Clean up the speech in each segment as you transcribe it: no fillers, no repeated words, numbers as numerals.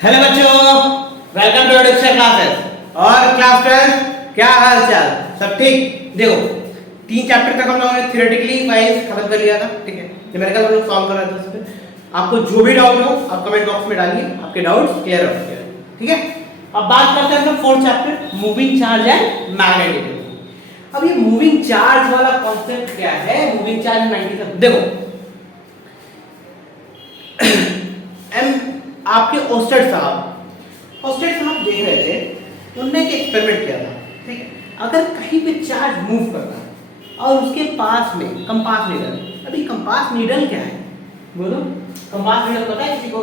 Hello बच्चों, welcome to education classes. और class 12 क्या हाल चाल, सब ठीक? देखो, 3 चैप्टर तक हम लोगों ने थ्योरेटिकली वाइज खत्म कर लिया था, ठीक है। न्यूमेरिकल हम लोग सॉल्व कर रहे थे उसमें। आपको जो भी डाउट हो आप कमेंट बॉक्स में डालिए, आपके डाउट्स क्लियर हो जाएंगे, ठीक है। अब बात करते हैं हम 4th chapter, moving charge and magnetism. अब ये मूविंग चार्ज वाला कॉन्सेप्ट क्या है, मूविंग चार्ज एंड मैग्नेटिज्म। देखो आपके ओस्टेड साहब देख रहे थे, उन्होंने एक एक्सपेरिमेंट किया था, ठीक है। अगर कहीं पे चार्ज मूव करना है और उसके पास में कंपास नीडल, अभी कंपास नीडल क्या है बोलो? कंपास नीडल पता है किसी को?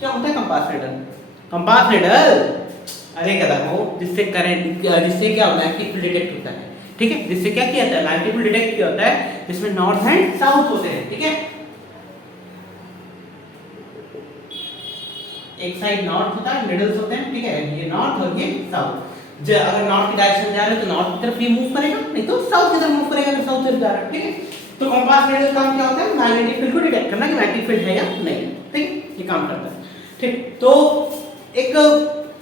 क्या होता है कंपास नीडल? कंपास नीडल अरे क्या हो, जिससे करंट, जिससे क्या होता है कि फील्ड डिटेक्ट होता है, ठीक है। जिससे क्या किया जाता है, मैग्नेटिक फील्ड डिटेक्ट किया होता है, जिसमें नॉर्थ एंड साउथ होते हैं, ठीक है। एक साइड नॉर्थ होता है, मिडल्स होते हैं, ठीक है। ये नॉर्थ और ये साउथ। अगर नॉर्थ की डायरेक्शन में जा रहे हो तो नॉर्थ की तरफ ये मूव करेगा, नहीं तो साउथ की तरफ मूव करेगा, अगर साउथ से जा रहा है, ठीक है। तो कंपास नीडल का काम क्या होता है? मैग्नेटिक फील्ड को डिटेक्ट करना कि मैग्नेटिक फील्ड है या नहीं, ठीक। ये काम करता है, ठीक। तो एक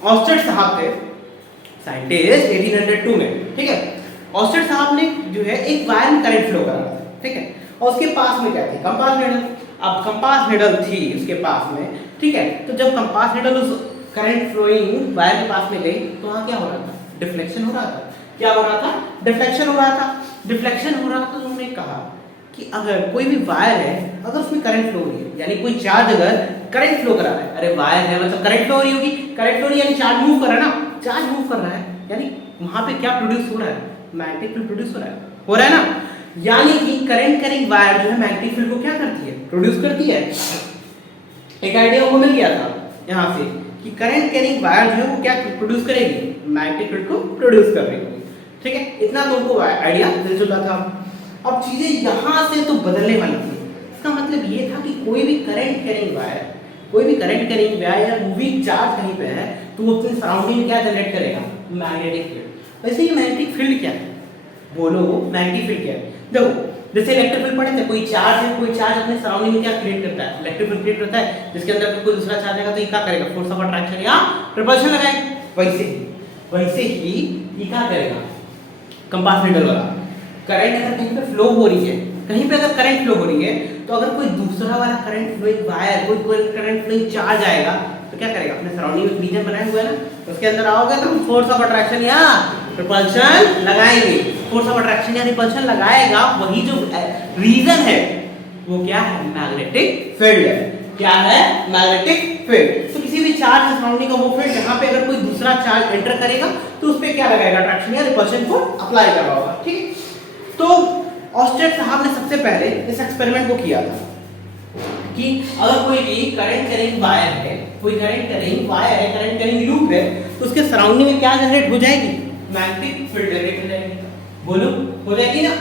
ऑस्टेड साहब थे, साइंटिस्ट, 1802 में, ठीक है। ऑस्टेड साहब ने जो है एक वायर में करंट फ्लो करा था, ठीक है। और उसके पास में क्या थी? Compass needle. अब कंपास नीडल थी उसके पास में, ठीक है। तो जब कंपास नीडल उस करंट फ्लोइंग वायर के पास में गई तो वहां क्या हो रहा था? डिफ्लेक्शन हो रहा था। क्या हो रहा था? डिफ्लेक्शन हो रहा था। डिफ्लेक्शन हो रहा था तो उन्होंने कहा कि अगर कोई भी वायर है, अगर उसमें करंट फ्लो हो रही है, यानी कोई चार्ज अगर करंट फ्लो करा रहा है, अरे वायर है मतलब करंट फ्लो हो रही होगी, करंट फ्लो यानी चार्ज मूव कर रहा है ना, चार्ज मूव कर रहा है, यानी वहां पे क्या प्रोड्यूस हो रहा है? मैग्नेटिक फील्ड प्रोड्यूस हो रहा है ना। यानी कि करंट कैरिंग वायर जो है मैग्नेटिक फील्ड को क्या करती है? प्रोड्यूस करती है। एक आइडिया वो मिल गया था यहाँ से कि करंट कैरिंग वायर जो है वो क्या प्रोड्यूस करेगी? मैग्नेटिक फील्ड को प्रोड्यूस कर रही होगी, ठीक है। इतना तो उनको आइडिया मिल चुका था। अब चीजें यहाँ से तो बदलने वाली थी। इसका मतलब ये था कि कोई भी करंट कैरिंग वायर या मूविंग चार्ज कहीं पे है तो वो अपनी सराउंडिंग में क्या जनरेट करेगा? Magnetic field. वैसे ये मैग्नेटिक फील्ड क्या है बोलो? मैग्नेटिक फील्ड क्या है? देखो, जैसे इलेक्ट्रिक फील्ड पढ़े थे, कोई चार्ज है, कोई चार्ज अपने सराउंडिंग में क्या क्रिएट करता है? इलेक्ट्रिक फील्ड क्रिएट करता है, जिसके अंदर कोई दूसरा चार्ज आएगा तो ये क्या करेगा? फोर्स ऑफ अट्रैक्शन या रिपल्शन लगाएगा। वैसे ही ये क्या करेगा? कंपास नीडल वाला करंट अगर कहीं पे फ्लो हो रही है, कहीं पे अगर करंट फ्लो हो रही है, तो अगर कोई दूसरा वाला करंट फ्लोइंग वायर, कोई करंट फ्लोइंग चार्ज आएगा तो क्या करेगा? अपने सराउंडिंग में रीजन बनाए हुए है ना, उसके अंदर आओगे तो फोर्स ऑफ अट्रैक्शन या रिपल्शन लगाएंगे। फोर्स ऑफ अट्रैक्शन या रिपल्शन लगाएगा, वही जो रीजन है वो क्या है? मैग्नेटिक फील्ड है। क्या है? Magnetic field. तो किसी भी चार्ज के सराउंडिंग का वो फील्ड जहां पे अगर कोई दूसरा चार्ज एंटर करेगा तो उस पे क्या लगाएगा? अट्रैक्शन या रिपल्शन फोर्स अप्लाई कर रहा होगा, ठीक है। तो ऑस्टेड साहब ने सबसे पहले इस एक्सपेरिमेंट को किया था कि अगर कोई भी करंट कैरिंग वायर है, करंट कैरिंग लूप है, तो उसके सराउंडिंग में क्या जनरेट हो जाएगी? मैग्नेटिक फील्ड जनरेट हो जाएगी। बोलो, हो जाएगी ना?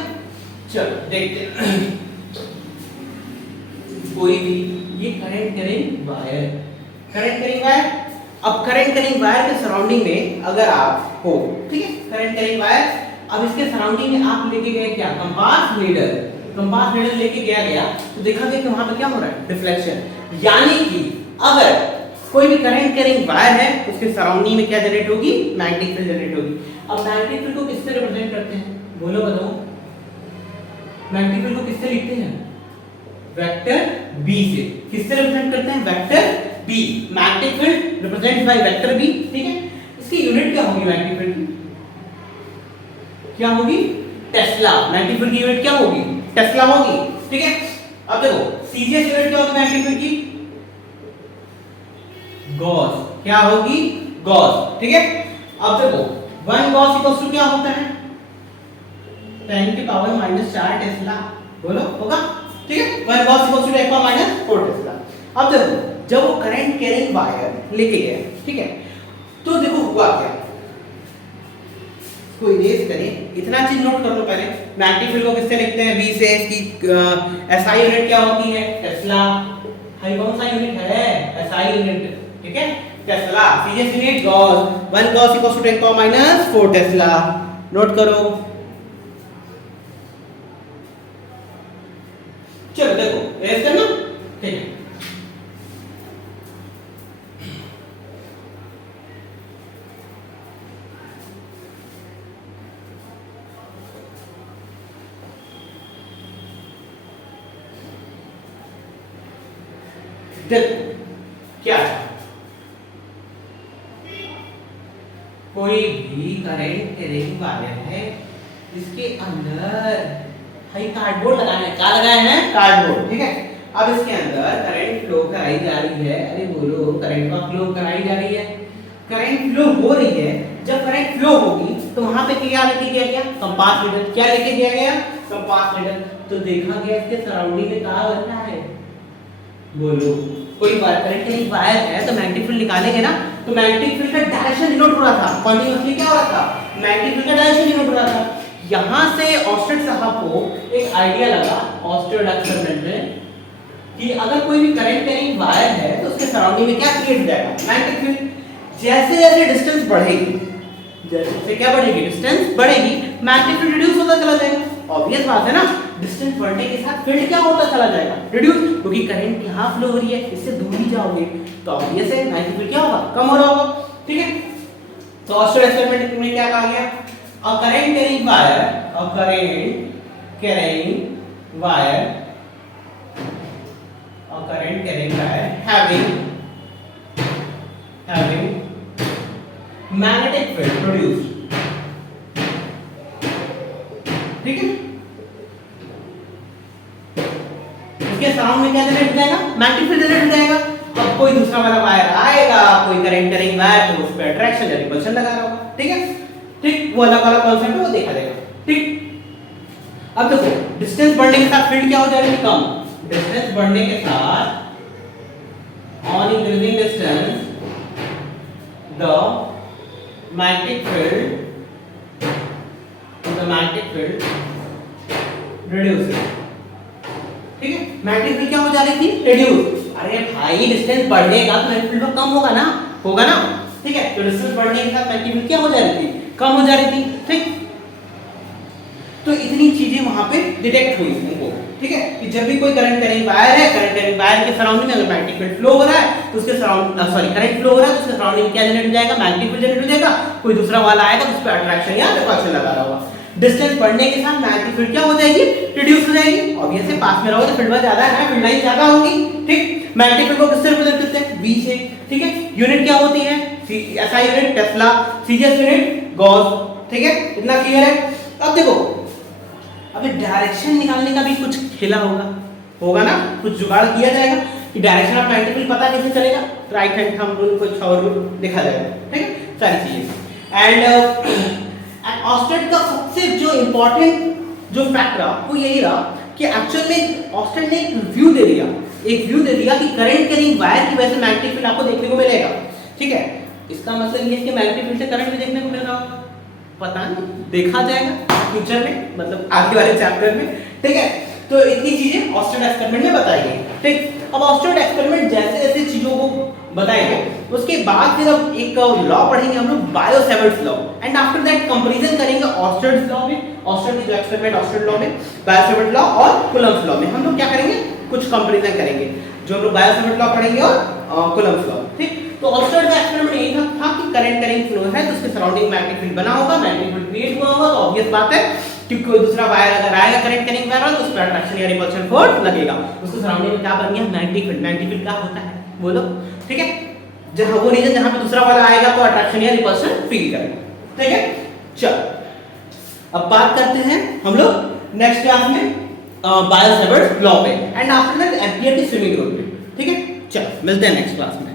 चलो देखते हैं। कोई भी ये करंट कैरिंग वायर, अब करंट कैरिंग वायर के सराउंडिंग में अगर आप हो, ठीक है, करंट कैरिंग वायर, अब इसके सराउंडिंग में आप लेके गए क्या? कंपास नीडल लेके गया तो देखा गया कि वहां पे क्या हो रहा है? डिफ्लेक्शन। यानी कि अगर कोई भी करंट कैरिंग वायर है उसके सराउंडिंग में क्या जनरेट होगी? मैग्नेटिक फील्ड जनरेट होगी। अब मैग्नेटिक फील्ड को किससे रिप्रेजेंट करते हैं बोलो? बताओ, मैग्नेटिक फील्ड को किससे लिखते हैं? वेक्टर बी से। किससे रिप्रेजेंट करते हैं? Vector B. Magnetic field represent by vector B, ठीक है। इसकी यूनिट क्या होगी? मैग्नेटिक फील्ड की क्या होगी? टेस्ला। मैग्नेटिक फील्ड की यूनिट क्या होगी? टेस्ला होगी, ठीक है। अब देखो, सीजीएस यूनिट क्या होगी मैग्नेटिक फील्ड की? गॉस। क्या होगी? गॉस, ठीक है। अब देखो 1 गॉस इक्वल्स टू क्या होता है? 10 की पावर -4 टेस्ला। बोलो, होगा? ठीक है। 1 गॉस इक्वल्स टू 10 की पावर -4 टेस्ला। अब देखो, जब वो करंट कैरिंग वायर लेके गए, ठीक है, तो देखो हुआ क्या? कोई इरेज करें, इतना चीज नोट कर लो पहले। मैग्नेटिक फील्ड को किससे लिखते हैं? बी से। इसकी एसआई यूनिट क्या होती है? टेस्ला। हाई कौन सा यूनिट है? एसआई यूनिट, ठीक है, tesla. CGS unit gauss. 1 gauss equals to 10 की पावर -4 टेस्ला। नोट करो। चलो देखो ऐसे करना, ठीक है। देखो क्या कोई भी करंट कैरिंग वायर है, इसके अंदर भाई कार्डबोर्ड लगाना है, क्या लगाया है, कार्डबोर्ड, ठीक है। अब इसके अंदर करंट फ्लो कराई जा रही है, अरे बोलो करंट का फ्लो कराई जा रही है, करंट फ्लो हो रही है। जब करंट फ्लो होगी तो वहां पे क्या लेके गया गया, कंपास नीडल, क्या लेके गया गया, कंपास नीडल। तो देखा गया इसके सराउंडिंग में क्या बन रहा है, बोलो कोई करंट कैरिंग वायर है तो मैग्नेटिक फील्ड निकालेंगे ना, तो मैग्नेटिक फील्ड का डायरेक्शन डिनोट हो रहा था, कंटीन्यूअसली क्या हो रहा था, मैग्नेटिक फील्ड का डायरेक्शन डिनोट हो रहा था। यहां से ऑस्टेड साहब को एक आइडिया लगा ऑस्टेड एक्सपेरिमेंट में कि अगर कोई भी करंट कैरिंग वायर है तो उसके सराउंडिंग में क्या क्रिएट हो जाएगा, मैग्नेटिक फील्ड। जैसे जैसे डिस्टेंस बढ़ेगी, जैसे क्या बढ़ेगी, डिस्टेंस बढ़ेगी, मैग्नेटिक फील्ड रिड्यूस होता चला जाएगा। ऑब्वियस बात है ना, डिस्टेंस बढ़ने के साथ फील्ड क्या होता चला जाएगा, रिड्यूस, क्योंकि करंट यहां फ्लो हो रही है, इससे दूर ही जाओगे तो ऑब्वियस है मैग्नेटिक फील्ड क्या होगा, कम हो रहा होगा, ठीक है। तो ऑस्टेड एक्सपेरिमेंट में क्या कहा गया, a current carrying wire, a current carrying wire, a current carrying wire having magnetic field produced, ठीक है। इसके सराउंड में क्या जनरेट हो जाएगा, मैग्नेटिक फील्ड जनरेट हो जाएगा। अब कोई दूसरा वाला वायर आएगा, कोई करंट कैरिंग वायर, तो उस पर अट्रैक्शन या रिपल्शन लगा रहा होगा, ठीक है, ठीक। वो अलग वाला कॉन्सेप्ट है, वो देखा जाएगा, ठीक। अब देखो डिस्टेंस बढ़ने के साथ फील्ड क्या हो जाएगी, कम, डिस्टेंस बढ़ने के साथ on increasing distance the magnetic field reduce, ठीक है। मैग्नेटिक फील्ड क्या हो जा रही थी, रिड्यूस। अरे भाई डिस्टेंस बढ़ने का तो मैग्नेटिक फील्ड कम होगा ना, ठीक है। तो डिस्टेंस बढ़ने के साथ मैग्नेटिक फील्ड क्या हो जा रही थी, कम हो जा रही थी, ठीक। तो इतनी चीजें वहां पे डिटेक्ट हुई उनको, ठीक है, कि जब भी कोई करंट कैरिंग वायर है, करंट कैरिंग वायर के सराउंडिंग में अगर मैग्नेटिक फील्ड फ्लो हो रहा है तो उसके करंट फ्लो हो रहा है तो उसके सराउंडिंग में क्या जनरेट हो जाएगा, मैग्नेटिक फील्ड जनरेट हो जाएगा। कोई दूसरा वाला आएगा तो उस पर अट्रैक्शन या रिपल्शन लगा रहा होगा। डिस्टेंस बढ़ने के साथ मैग्नेटिक फील्ड क्या हो जाएगी, रिड्यूस हो जाएगी। ऑब्वियस है, पास में रहोगे तो फील्ड ज्यादा है, फील्ड लाइन ज्यादा होगी, ठीक। मैग्नेटिक फील्ड को किससे रिप्रेजेंट करते हैं, V से, ठीक है। यूनिट क्या होती है, SI unit Tesla, CGS unit Gauss, ठीक है, इतना क्लियर है। अब देखो अबे डायरेक्शन निकालने का भी कुछ खेला होगा ना, कुछ जुगाड़ किया जाएगा कि डायरेक्शन ऑफ मैग्नेटिक फील्ड पता कैसे चलेगा, राइट हैंड थंब रूल, कुछ और रूल देखा जाएगा, ठीक है, सारी चीजें। एंड ऑस्टेड का सबसे जो इंपॉर्टेंट जो फैक्ट रहा वो यही रहा कि एक्चुअल में ऑस्टेड ने एक व्यू दे दिया कि करंट कैरिंग वायर की वजह से मैग्नेटिक फील्ड आपको देखने को मिलेगा, ठीक है। इसका मतलब ये है कि मैग्नेटिक फील्ड से करंट भी देखने को मिल रहा होगा, पता नहीं, देखा जाएगा फ्यूचर में, मतलब आगे वाले चैप्टर में, ठीक है। तो इतनी चीजें ऑस्टेड एक्सपेरिमेंट में बताई गई, ठीक। अब ऑस्टेड एक्सपेरिमेंट जैसे जैसे चीजों को बताएंगे उसके बाद फिर अब एक लॉ पढ़ेंगे हम लोग, bio-Savart's law, and after that comparison करेंगे ऑस्टेड लॉ में, ऑस्टेड की जो एक्सपेरिमेंट ऑस्टेड लॉ में, बायो-सेवर्ट लॉ और कूलम्ब्स लॉ में हम लोग क्या करेंगे, कुछ कंपैरिजन करेंगे, जो हम लोग बायो-सेवर्ट लॉ पढ़ेंगे और कूलम्ब्स लॉ, ठीक। तो ऑस्टेड का एक्सपेरिमेंट यही था कि करंट कैरिंग फ्लो है तो उसके सराउंडिंग मैग्नेटिक फील्ड बना होगा, मैग्नेटिक फील्ड क्रिएट हुआ होगा, तो ऑब्वियस बात है कि कोई दूसरा वायर अगर आएगा करंट कैरिंग वायर तो उस पर अट्रैक्शन या रिपल्शन फोर्स लगेगा, उसके सराउंडिंग में क्या बन गया, मैग्नेटिक फील्ड। मैग्नेटिक फील्ड क्या होता है बोलो, ठीक है, जहां वो रीजन जहां पे दूसरा वाला आएगा तो अट्रैक्शन या रिपल्शन फील करेगा, ठीक है। चल अब बात करते हैं हम लोग नेक्स्ट क्लास में बायो-सेवर्ट्स लॉ पे, एंड आफ्टर दैट एम्पियर की स्विमिंग रूल पे, ठीक है। चल मिलते हैं नेक्स्ट क्लास में।